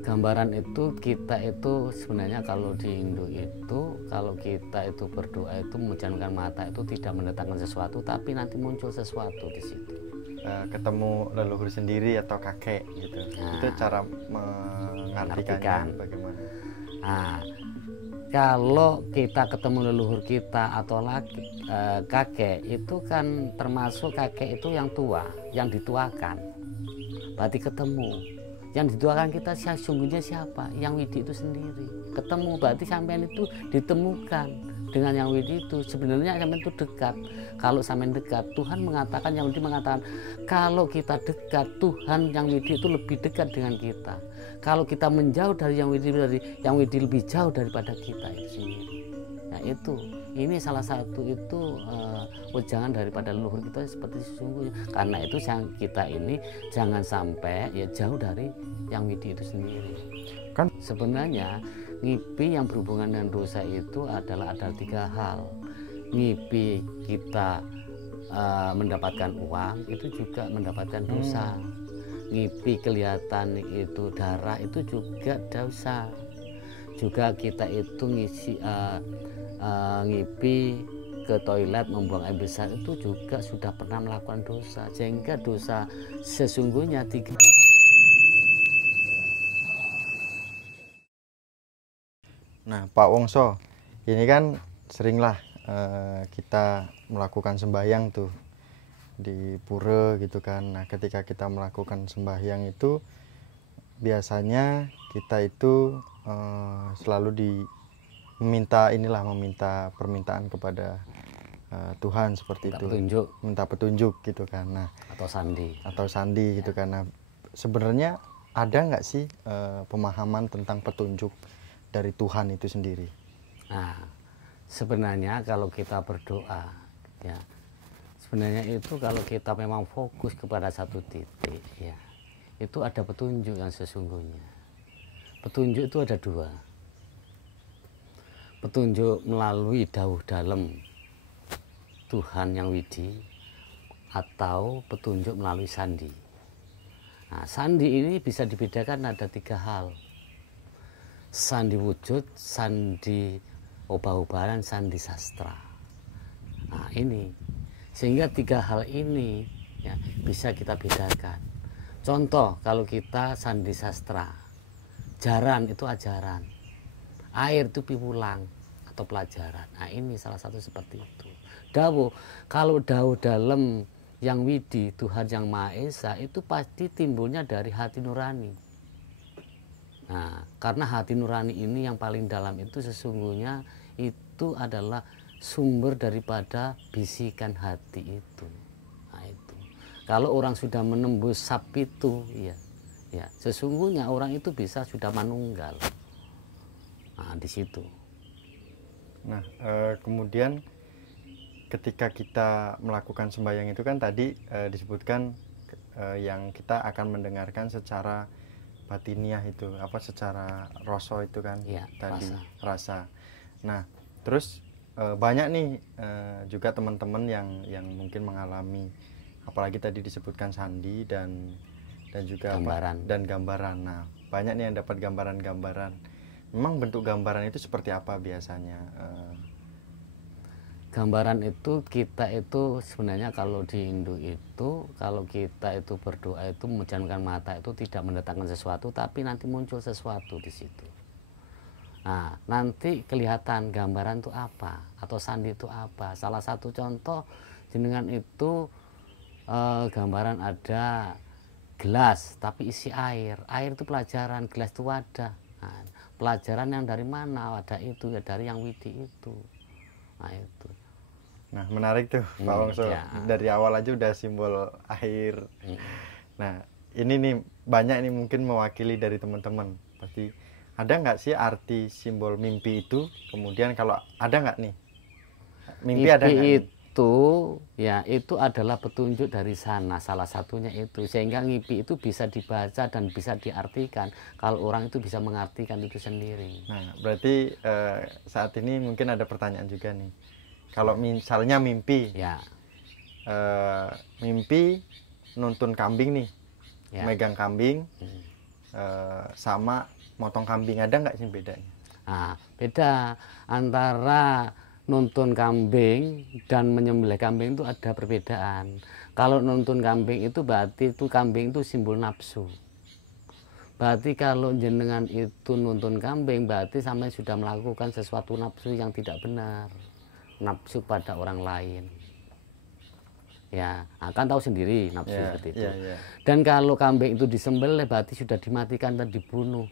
Gambaran itu kita itu sebenarnya kalau di Hindu itu kalau kita itu berdoa itu memejamkan mata itu tidak mendatangkan sesuatu, tapi nanti muncul sesuatu di situ. Ketemu leluhur sendiri atau kakek gitu. Itu cara mengartikannya bagaimana? Nah, kalau kita ketemu leluhur kita atau kakek itu kan termasuk kakek itu yang tua, yang dituakan. Berarti ketemu. Yang dituakan kita sesungguhnya siapa? Yang Widi itu sendiri. Ketemu berarti sampean itu ditemukan dengan yang Widi itu. Sebenarnya sampean itu dekat. Kalau sampean dekat, Tuhan mengatakan, yang Widi mengatakan, kalau kita dekat, Tuhan yang Widi itu lebih dekat dengan kita. Kalau kita menjauh dari yang Widi lebih jauh daripada kita itu sendiri. Nah itu, ini salah satu itu wejangan daripada leluhur kita seperti sesungguhnya. Karena itu kita ini jangan sampai ya jauh dari yang Widi itu sendiri. Kan sebenarnya ngipi yang berhubungan dengan dosa itu adalah ada 3 hal. Ngipi kita mendapatkan uang itu juga mendapatkan dosa. Ngipi kelihatan itu darah itu juga dosa. Juga kita itu ngipi ke toilet membuang air besar itu juga sudah pernah melakukan dosa, sehingga dosa sesungguhnya 3. Nah, Pak Wongso, ini kan seringlah kita melakukan sembahyang tuh di pura gitu kan. Nah, ketika kita melakukan sembahyang itu biasanya kita itu selalu meminta permintaan kepada Tuhan seperti itu. Minta petunjuk gitu kan. Nah, atau sandi gitu kan. Nah, sebenarnya ada nggak sih pemahaman tentang petunjuk dari Tuhan itu sendiri? Nah, sebenarnya kalau kita berdoa ya, sebenarnya itu kalau kita memang fokus kepada satu titik ya, itu ada petunjuk yang sesungguhnya. Petunjuk itu ada 2. Petunjuk melalui dauh dalam Tuhan yang Widi, atau petunjuk melalui sandi. Nah, sandi ini bisa dibedakan ada 3 hal. Sandi wujud, sandi obah-obahan, sandi sastra. Nah ini, sehingga 3 hal ini ya, bisa kita bedakan. Contoh, kalau kita sandi sastra, jaran itu ajaran, air itu piwulang atau pelajaran. Nah ini salah satu seperti itu. Kalau dauh dalam yang Widi, Tuhan yang Maha Esa, itu pasti timbulnya dari hati nurani. Nah, karena hati nurani ini yang paling dalam itu sesungguhnya itu adalah sumber daripada bisikan hati itu. Nah itu. Kalau orang sudah menembus sap itu, ya sesungguhnya orang itu bisa sudah manunggal. Nah di situ. Nah, kemudian ketika kita melakukan sembahyang itu kan tadi disebutkan yang kita akan mendengarkan secara batiniah itu secara rasa itu kan ya, tadi rasa. Nah, terus banyak nih juga teman-teman yang mungkin mengalami, apalagi tadi disebutkan sandi dan juga gambaran. Nah, banyak nih yang dapat gambaran-gambaran. Memang bentuk gambaran itu seperti apa biasanya? Gambaran itu kita itu sebenarnya kalau di Hindu itu kalau kita itu berdoa itu memejamkan mata itu tidak mendatangkan sesuatu, tapi nanti muncul sesuatu di situ. Nah nanti kelihatan gambaran itu apa atau sandi itu apa. Salah satu contoh jenengan itu gambaran ada gelas tapi isi air. Air itu pelajaran, gelas itu wadah. Nah, pelajaran yang dari mana? Wadah itu ya dari yang Widi itu. Nah itu. Nah menarik tuh Pak Wongso, dari awal aja udah simbol air. Nah ini nih banyak nih mungkin mewakili dari teman-teman, pasti ada nggak sih arti simbol mimpi itu? Kemudian kalau ada nggak nih mimpi ada nggak? Itu ya itu adalah petunjuk dari sana, salah satunya itu, sehingga mimpi itu bisa dibaca dan bisa diartikan kalau orang itu bisa mengartikan itu sendiri. Nah berarti saat ini mungkin ada pertanyaan juga nih. Kalau misalnya mimpi, mimpi nuntun kambing nih, megang kambing, sama motong kambing, ada nggak sih bedanya? Nah, beda antara nuntun kambing dan menyembelih kambing itu ada perbedaan. Kalau nuntun kambing itu berarti itu kambing itu simbol nafsu. Berarti kalau jenengan itu nuntun kambing berarti sampai sudah melakukan sesuatu nafsu yang tidak benar. Nafsu pada orang lain. Ya, akan tahu sendiri nafsu seperti itu. Dan kalau kambing itu disembelih berarti sudah dimatikan dan dibunuh.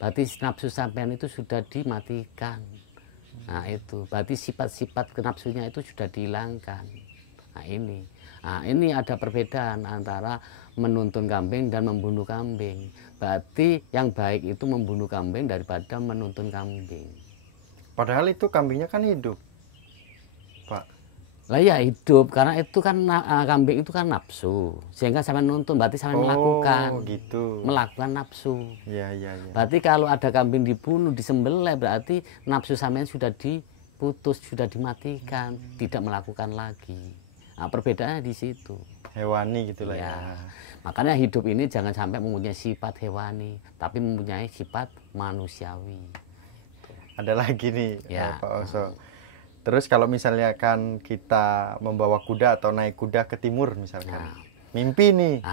Berarti nafsu sampean itu sudah dimatikan. Nah itu, berarti sifat-sifat nafsunya itu sudah dihilangkan. Nah ini ada perbedaan antara menuntun kambing dan membunuh kambing. Berarti yang baik itu membunuh kambing daripada menuntun kambing. Padahal itu kambingnya kan hidup, Pak. Lah ya hidup, karena itu kan kambing itu kan nafsu, sehingga sampai nuntun berarti sampai melakukan gitu. Melakukan nafsu. Ya. Berarti kalau ada kambing dibunuh, disembelih berarti nafsu sampean sudah diputus, sudah dimatikan, tidak melakukan lagi. Nah, perbedaannya di situ. Hewani gitulah ya. Makanya hidup ini jangan sampai mempunyai sifat hewani, tapi mempunyai sifat manusiawi. Ada lagi nih Pak Oso. Terus kalau misalnya kan kita membawa kuda atau naik kuda ke timur misalkan, mimpi nih.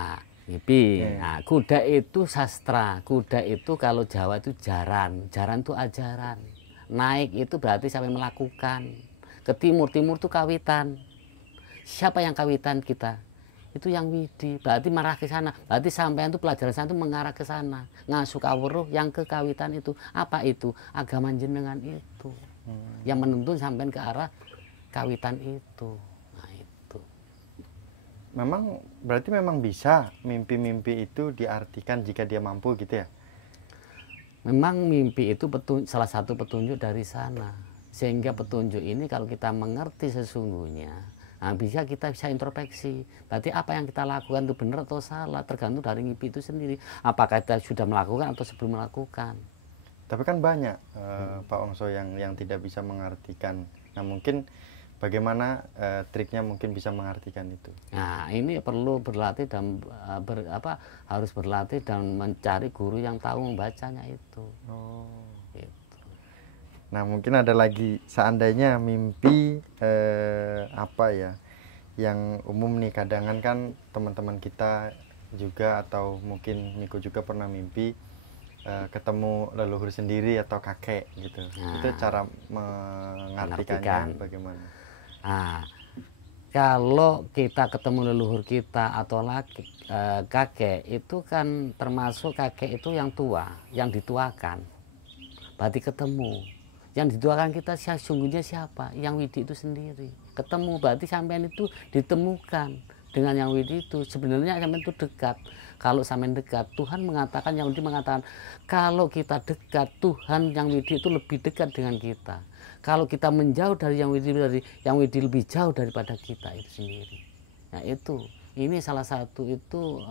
Mimpi. Nah, kuda itu sastra. Kuda itu kalau Jawa itu jaran. Jaran itu ajaran. Naik itu berarti sampai melakukan. Ke timur, timur itu kawitan. Siapa yang kawitan kita? Itu yang widi. Berarti marah ke sana. Berarti sampean itu pelajaran sana itu mengarah ke sana. Ngasuh kawruh yang ke kawitan itu. Apa itu? Agama jenengan itu. Yang menuntun sampean ke arah kawitan itu. Nah itu. Berarti memang bisa mimpi-mimpi itu diartikan jika dia mampu gitu ya? Memang mimpi itu salah satu petunjuk dari sana. Sehingga petunjuk ini kalau kita mengerti sesungguhnya, nah kita bisa introspeksi. Berarti apa yang kita lakukan itu benar atau salah, tergantung dari mimpi itu sendiri. Apakah kita sudah melakukan atau sebelum melakukan. Tapi kan banyak Pak Ongso yang tidak bisa mengartikan. Nah mungkin bagaimana triknya mungkin bisa mengartikan itu? Nah ini perlu berlatih dan harus berlatih dan mencari guru yang tahu membacanya itu. Gitu. Nah mungkin ada lagi, seandainya mimpi yang umum nih, kadangan kan teman-teman kita juga atau mungkin Miko juga pernah mimpi ketemu leluhur sendiri atau kakek gitu. Itu cara mengartikannya bagaimana? Nah, kalau kita ketemu leluhur kita atau kakek itu kan termasuk kakek itu yang tua, yang dituakan. Berarti ketemu. Yang dituakan kita sesungguhnya siapa? Yang widi itu sendiri. Ketemu berarti sampean itu ditemukan dengan yang widi itu. Sebenarnya sampean itu dekat. Kalau sampean dekat, Tuhan mengatakan, yang widi mengatakan, kalau kita dekat, Tuhan yang widi itu lebih dekat dengan kita. Kalau kita menjauh dari yang widi lebih jauh daripada kita itu sendiri. Nah itu, ini salah satu itu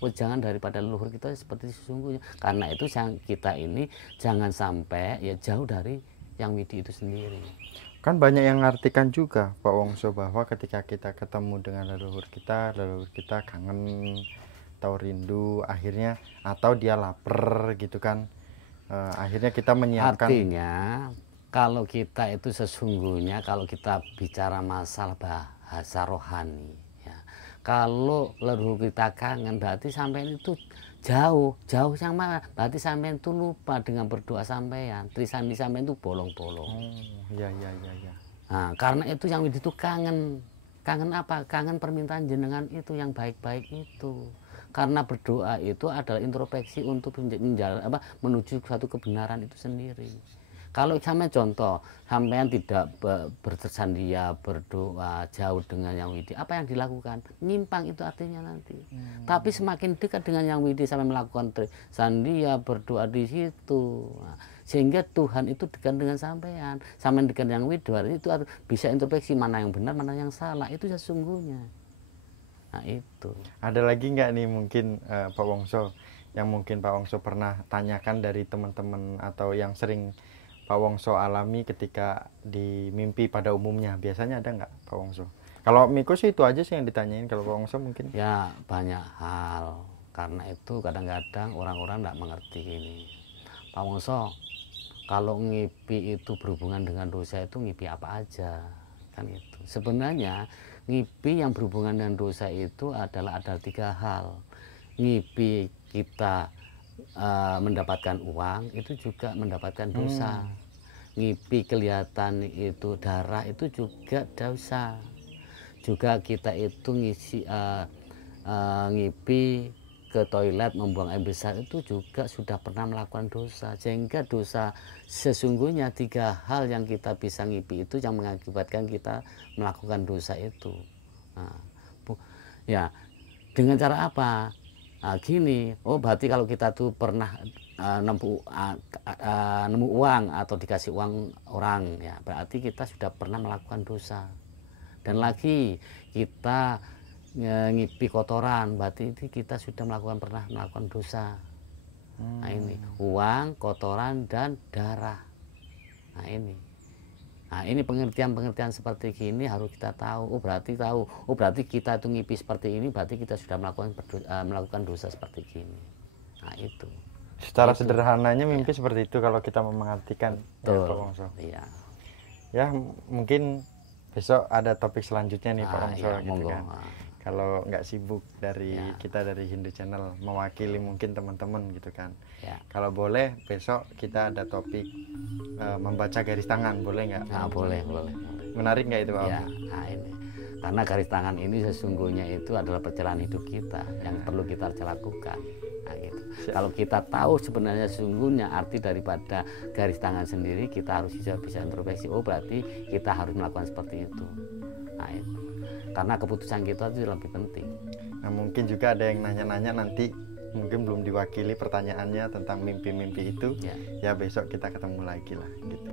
wejangan daripada leluhur kita seperti sesungguhnya. Karena itu kita ini jangan sampai ya jauh dari yang widi itu sendiri. Kan banyak yang ngartikan juga Pak Wongso bahwa ketika kita ketemu dengan leluhur kita kangen atau rindu akhirnya, atau dia lapar gitu kan, akhirnya kita menyiapkan. Artinya kalau kita itu sesungguhnya, kalau kita bicara masalah bahasa rohani ya, kalau leluhur kita kangen berarti sampean itu jauh yang mana, berarti sampean itu lupa dengan berdoa sampean, trisandi sampean itu bolong-bolong. Ya. Nah, karena itu yang itu kangen apa? Kangen permintaan jenengan itu yang baik-baik itu. Karena berdoa itu adalah introspeksi untuk menuju suatu kebenaran itu sendiri. Kalau sampai contoh, sampean tidak bersandia, berdoa jauh dengan yang widi, apa yang dilakukan? Nyimpang itu artinya nanti. Tapi semakin dekat dengan yang widi sampai melakukan sandia, berdoa di situ. Nah, sehingga Tuhan itu dekat dengan sampean. Sampean dekat yang widi, itu bisa introspeksi mana yang benar, mana yang salah. Itu sesungguhnya. Nah itu. Ada lagi nggak nih mungkin Pak Wongso yang mungkin Pak Wongso pernah tanyakan dari teman-teman atau yang sering Pak Wongso alami ketika di mimpi pada umumnya? Biasanya ada nggak Pak Wongso? Kalau Miko sih itu aja sih yang ditanyain. Kalau Pak Wongso mungkin? Ya banyak hal. Karena itu kadang-kadang orang-orang tidak mengerti ini. Pak Wongso, kalau ngipi itu berhubungan dengan dosa itu ngipi apa aja? Kan itu. Sebenarnya ngipi yang berhubungan dengan dosa itu adalah ada 3 hal. Ngipi kita mendapatkan uang itu juga mendapatkan dosa. Ngipi kelihatan itu darah itu juga dosa. Juga kita itu ngipi ke toilet membuang air besar itu juga sudah pernah melakukan dosa. Sehingga dosa sesungguhnya 3 hal yang kita bisa ngipi itu yang mengakibatkan kita melakukan dosa itu. Nah, ya dengan cara apa? Nah, gini, oh berarti kalau kita tuh pernah nemu uang atau dikasih uang orang, ya berarti kita sudah pernah melakukan dosa. Dan lagi kita ngipi kotoran, berarti itu kita sudah pernah melakukan dosa. Nah ini uang, kotoran, dan darah. Nah ini pengertian seperti ini harus kita tahu. Oh berarti kita itu ngipi seperti ini, berarti kita sudah melakukan dosa seperti ini. Nah itu. Secara sederhananya mimpi seperti itu kalau kita mengartikan. Betul. Ya, Pak Wongso. Iya. Ya mungkin besok ada topik selanjutnya nih Pak Wongso, iya, gitu monggo. kan. Kalau nggak sibuk dari kita dari Hindu Channel mewakili mungkin teman-teman gitu kan. Ya. Kalau boleh besok kita ada topik membaca garis tangan, boleh nggak? Nah, boleh. Menarik nggak itu Pak Ya, Wongso? nah ini. Karena garis tangan ini sesungguhnya itu adalah perjalanan hidup kita yang perlu kita lakukan. Nah, gitu. Kalau kita tahu sebenarnya sesungguhnya arti daripada garis tangan sendiri, kita harus bisa introspeksi. Oh berarti kita harus melakukan seperti itu. Nah itu. Karena keputusan kita itu lebih penting. Nah mungkin juga ada yang nanya-nanya nanti mungkin belum diwakili pertanyaannya tentang mimpi-mimpi itu. Ya besok kita ketemu lagi lah gitu.